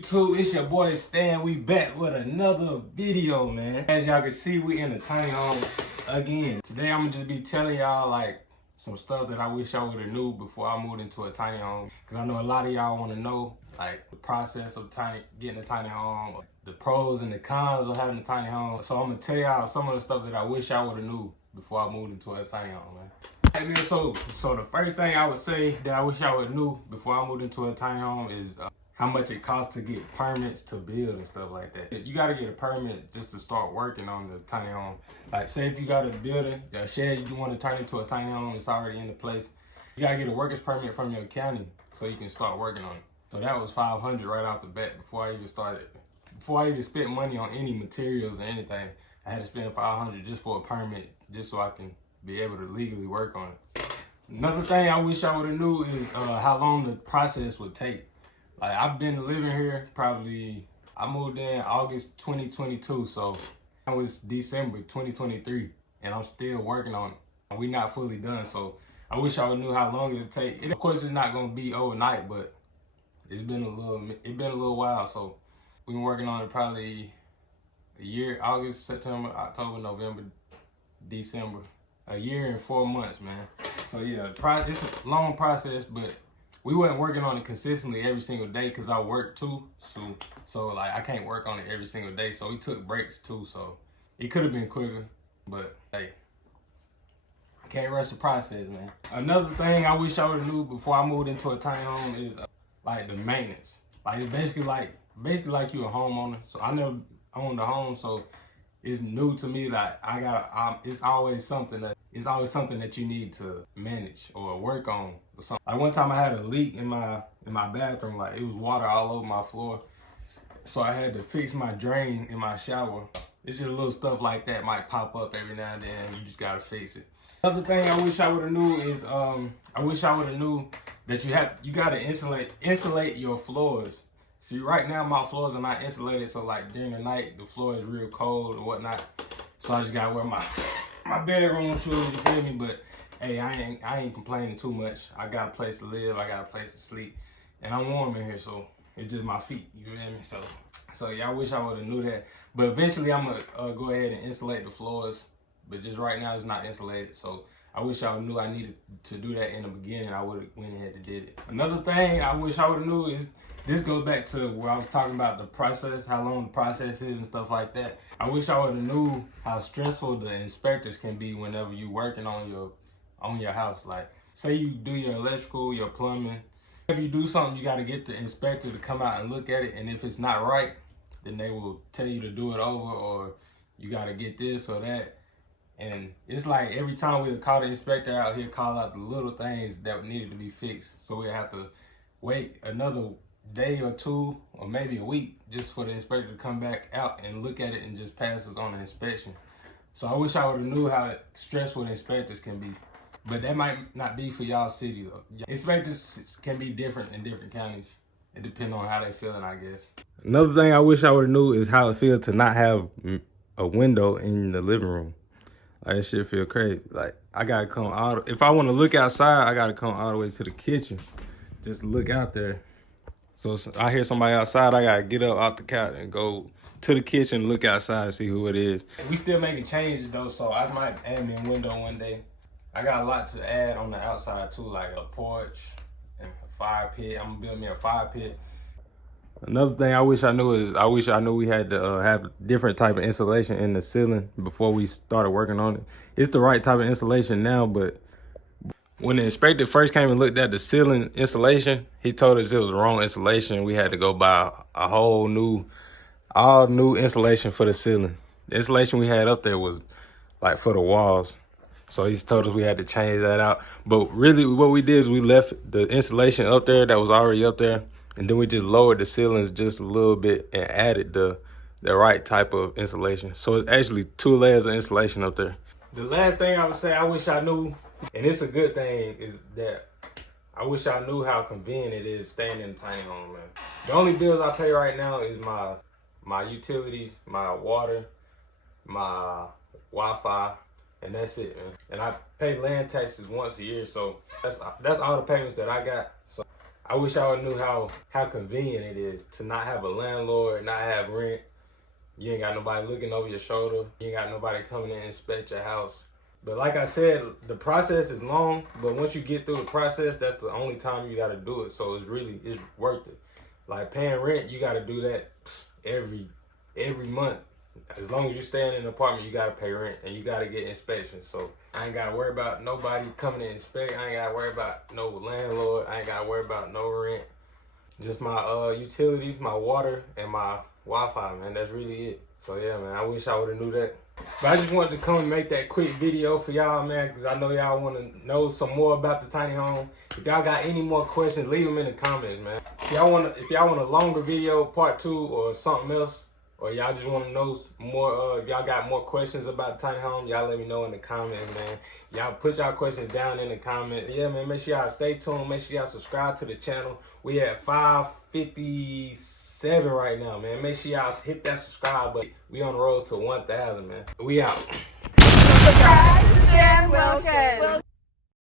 YouTube? It's your boy Stan. We back with another video, man. As y'all can see, we in the tiny home again. Today I'm gonna just be telling y'all like some stuff that I wish I would have knew before I moved into a tiny home. Cause I know a lot of y'all want to know like the process of getting a tiny home, the pros and the cons of having a tiny home. So I'm gonna tell y'all some of the stuff that I wish I would have knew before I moved into a tiny home, man. So the first thing I would say that I wish I would have knew before I moved into a tiny home is how much it costs to get permits to build and stuff like that. You gotta get a permit just to start working on the tiny home. Like say if you got a building, a shed you want to turn into a tiny home, it's already in the place. You gotta get a worker's permit from your county so you can start working on it. So that was $500 right off the bat before I even started. Before I even spent money on any materials or anything, I had to spend $500 just for a permit, just so I can be able to legally work on it. Another thing I wish I would have knew is how long the process would take. Like I've been living here I moved in August 2022, so now it's December 2023, and I'm still working on it. We not fully done, so I wish I would knew how long it would take. Of course, it's not gonna be overnight, but it's been a little while. So we've been working on it probably a year: August, September, October, November, December. A year and 4 months, man. So yeah, it's a long process, but we wasn't working on it consistently every single day because I work too. So like I can't work on it every single day. So we took breaks too. So it could have been quicker, but hey, can't rush the process, man. Another thing I wish I would have knew before I moved into a tiny home is like the maintenance. Like it's basically like you a homeowner. So I never owned a home, so it's new to me. Like it's always something that you need to manage or work on or something. Like one time I had a leak in my bathroom. Like it was water all over my floor, so I had to fix my drain in my shower. It's just little stuff like that might pop up every now and then. You just gotta fix it. Another thing I wish I would have knew is I wish I would have knew that you gotta insulate your floors. See, right now my floors are not insulated, so like during the night the floor is real cold or whatnot. So I just gotta wear my bedroom shoes, you feel me? But hey, I ain't complaining too much. I got a place to live, I got a place to sleep, and I'm warm in here, so it's just my feet, you feel me? So yeah, I wish I would have knew that. But eventually I'm gonna go ahead and insulate the floors, but just right now it's not insulated. So I wish I knew I needed to do that in the beginning. I would have went ahead and did it. Another thing I wish I would have knew is, this goes back to where I was talking about the process, how long the process is and stuff like that. I wish I would have knew how stressful the inspectors can be whenever you working on your house. Like say you do your electrical, your plumbing. If you do something, you got to get the inspector to come out and look at it. And if it's not right, then they will tell you to do it over, or you got to get this or that. And it's like every time we would call the inspector out, he'll call out the little things that needed to be fixed. So we have to wait another day or two or maybe a week just for the inspector to come back out and look at it and just pass us on the inspection. So I wish I would have knew how stressful the inspectors can be. But that might not be for y'all city though. Inspectors can be different in different counties. It depends on how they feeling, I guess. Another thing I wish I would have knew is how it feels to not have a window in the living room. Like that shit feel crazy. Like I gotta come out. If I want to look outside, I gotta come all the way to the kitchen. Just look out there. So I hear somebody outside, I gotta get up out the couch and go to the kitchen, look outside and see who it is. We still making changes though, so I might add me a window one day. I got a lot to add on the outside too, like a porch and a fire pit. I'm gonna build me a fire pit. Another thing I wish I knew is I wish I knew we had to have different type of insulation in the ceiling before we started working on it. It's the right type of insulation now, but when the inspector first came and looked at the ceiling insulation, he told us it was the wrong insulation. We had to go buy a all new insulation for the ceiling. The insulation we had up there was like for the walls. So he's told us we had to change that out. But really what we did is we left the insulation up there that was already up there, and then we just lowered the ceilings just a little bit and added the right type of insulation. So it's actually 2 layers of insulation up there. The last thing I would say I wish I knew, and it's a good thing, is that I wish I knew how convenient it is staying in a tiny home, man. The only bills I pay right now is my utilities, my water, my Wi-Fi, and that's it, man. And I pay land taxes once a year, so that's all the payments that I got. So I wish I would knew how convenient it is to not have a landlord, not have rent. You ain't got nobody looking over your shoulder. You ain't got nobody coming in and inspect your house. But like I said, the process is long, but once you get through the process, that's the only time you gotta do it. So it's worth it. Like paying rent, you gotta do that every month. As long as you stay in an apartment, you gotta pay rent and you gotta get inspections. So I ain't gotta worry about nobody coming to inspect. I ain't gotta worry about no landlord. I ain't gotta worry about no rent. Just my utilities, my water, and my Wi-Fi, man. That's really it. So yeah, man, I wish I would have knew that. But I just wanted to come and make that quick video for y'all, man, because I know y'all want to know some more about the tiny home. If y'all got any more questions, leave them in the comments, man. If y'all want a longer video, part 2 or something else, or y'all just want to know more, if y'all got more questions about the tiny home, y'all let me know in the comments, man. Y'all put y'all questions down in the comments. Yeah, man, make sure y'all stay tuned. Make sure y'all subscribe to the channel. We at 557 right now, man. Make sure y'all hit that subscribe button. We on the road to 1,000, man. We out. Subscribe to Sam Wilkins.